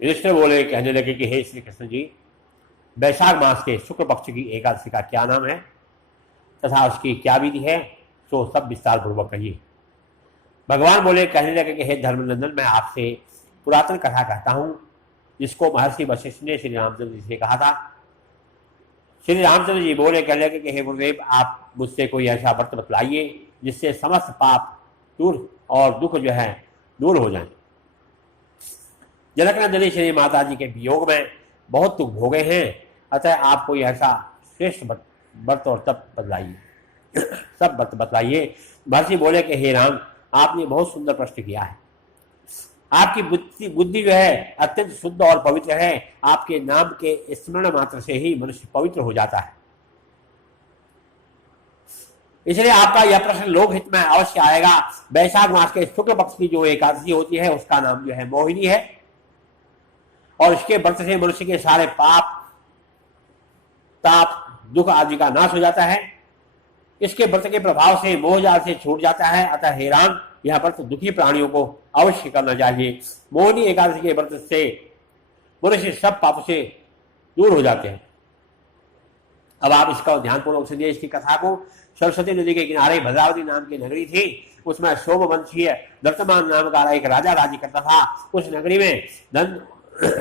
युधिष्ठिर बोले, कहने लगे कि हे श्री कृष्ण जी, वैशाख मास के शुक्ल पक्ष की एकादशी का क्या नाम है तथा उसकी क्या विधि है, तो सब विस्तार पूर्वक कहिए। भगवान बोले, कहने लगे कि हे धर्मनंदन, मैं आपसे पुरातन कथा कहता हूं जिसको महर्षि वशिष्ठ ने श्री रामचंद्र जी से कहा था। श्री रामचंद्र जी बोले, कहने लगे कि हे गुरुदेव, आप मुझसे कोई ऐसा व्रत बतलाइए जिससे समस्त पाप दूर और दुख जो है दूर हो जाए। जनकनंदनी श्री माता जी के वियोग में बहुत दुख भोगे हैं, अतः आप कोई ऐसा श्रेष्ठ व्रत और तप बतलाइए, सब व्रत बतलाइए। महर्षि बोले कि हे राम, आपने बहुत सुंदर प्रश्न किया है। आपकी बुद्धि जो है अत्यंत शुद्ध और पवित्र है। आपके नाम के स्मरण मात्र से ही मनुष्य पवित्र हो जाता है, इसलिए आपका यह प्रश्न लोकहित में अवश्य आएगा। वैशाख मास के शुक्ल पक्ष की जो एकादशी होती है उसका नाम जो है मोहिनी है, और इसके व्रत से मनुष्य के सारे पाप ताप दुख आदि का नाश हो जाता है। इसके व्रत के प्रभाव से मोह जाल से छूट जाता है। अतः हे राम, यह व्रत दुखी प्राणियों को अवश्य करना चाहिए। मोहिनी एकादशी के व्रत से मनुष्य सब पाप से दूर हो जाते हैं। अब आप इसका ध्यानपूर्वक सुनिए इसकी कथा को। सरस्वती नदी के किनारे भद्रावती नाम की नगरी थी। उसमें सोमवंशीय दत्तमान नाम का एक राजा राजी करता था। उस नगरी में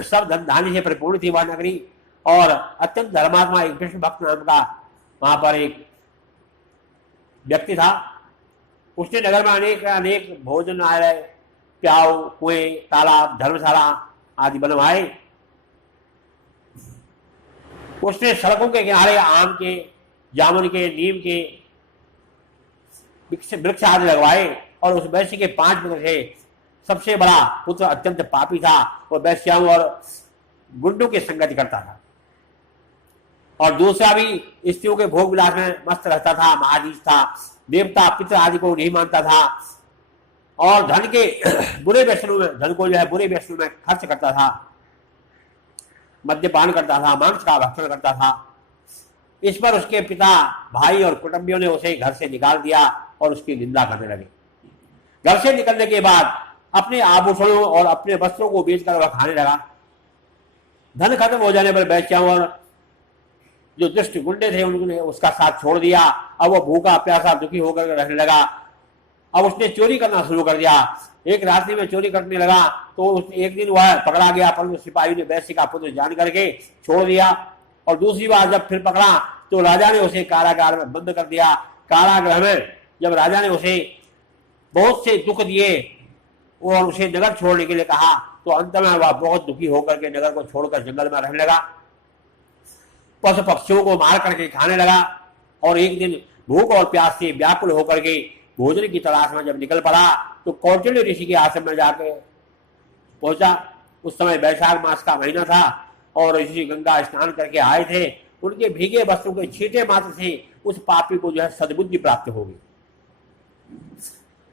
सब धन धान्य से परिपूर्ण थी वह नगरी, और अत्यंत धर्मात्मा एक कृष्ण भक्त नाम का वहां पर एक व्यक्ति था। उसने नगर में अनेक अनेक भोजनालय, प्याऊ, कुएं, तालाब, धर्मशाला आदि बनवाए। उसने सड़कों के किनारे आम के, जामुन के, नीम के वृक्ष आदि लगवाए, और उस वैश्य के 5 पुत्र थे। सबसे बड़ा पुत्र अत्यंत पापी था, वह वैश्याओं और गुंडों की संगति करता था, और दूसरा भी स्त्रियों के भोग विलास में मस्त रहता था, महादीस था, देवता पितृ आदि को नहीं मानता था, और धन के बुरे व्यसनों में, धन को जो है बुरे व्यसनों में खर्च करता था, मद्यपान करता था, मांस का भक्षण करता था। इस पर उसके पिता, भाई और कुटुंबियों ने उसे घर से निकाल दिया और उसकी निंदा करने लगे। घर से निकलने के बाद अपने आभूषणों और अपने वस्त्रों को बेचकर वह खाने लगा। धन खत्म हो जाने पर वैश्याओं और जो दुष्ट गुंडे थे उन्होंने उसका साथ छोड़ दिया। अब वो भूखा प्यासा दुखी होकर रहने लगा। अब उसने चोरी करना शुरू कर दिया। एक रात्रि में चोरी करने लगा तो एक दिन वह पकड़ा गया, परंतु सिपाही ने वैश्य का पुत्र जान करके छोड़ दिया, और दूसरी बार जब फिर पकड़ा तो राजा ने उसे कारागार में बंद कर दिया। कारागृह में जब राजा ने उसे बहुत से दुख दिए और उसे नगर छोड़ने के लिए कहा, तो अंत में वह बहुत दुखी होकर के नगर को छोड़कर जंगल में रहने लगा, पशु पक्षियों को मार करके खाने लगा। और एक दिन भूख और प्यास से व्याकुल होकर के भोजन की तलाश में जब निकल पड़ा तो कौटिल्य ऋषि के आश्रम में जाकर पहुंचा। उस समय वैशाख मास का महीना था और ऋषि गंगा स्नान करके आए थे। उनके भीगे वस्त्रों के छींटे मात्र से उस पापी को जो है सद्बुद्धि प्राप्त होगी,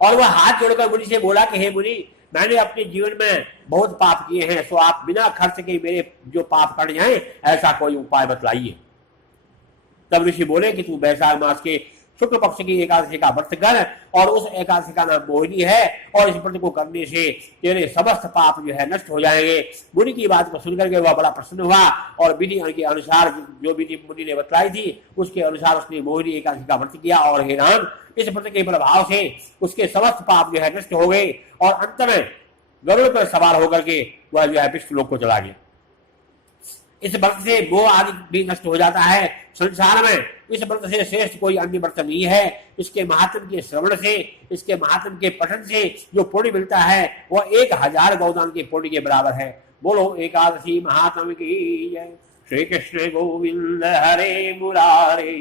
और वह हाथ जोड़कर मुनि से बोला कि हे मुनि, मैंने अपने जीवन में बहुत पाप किए हैं, सो आप बिना खर्च के मेरे जो पाप कट जाएं ऐसा कोई उपाय बतलाइए। तब ऋषि बोले कि तू वैशाख मास के शुक्ल पक्ष की एकादशी का व्रत कर, और उस एकादशी का नाम मोहिनी है, और इस व्रत को करने से तेरे समस्त पाप जो है नष्ट हो जाएंगे। मुनि की बात को सुनकर के वह बड़ा प्रसन्न हुआ, और विधि के अनुसार जो विधि मुनि ने बतलाई थी उसके अनुसार उसने मोहिनी एकादशी का व्रत किया। और हे राम, इस व्रत के प्रभाव से उसके समस्त पाप जो है नष्ट हो गए, और अंत में गरुड़ पर सवार होकर के वह जो है विष्णु लोक को चला गया। इस व्रत से मोह आदि भी नष्ट हो जाता है। संसार में इस व्रत से श्रेष्ठ कोई अन्य व्रत नहीं है। इसके महात्म के श्रवण से, इसके महात्म के पठन से जो पुण्य मिलता है वह 1000 गौदान के पुण्य के बराबर है। बोलो एकादशी महात्म की जय। श्री कृष्ण गोविंद हरे मुरारे,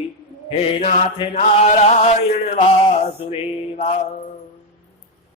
हे नाथ नारायण वासुदेवा।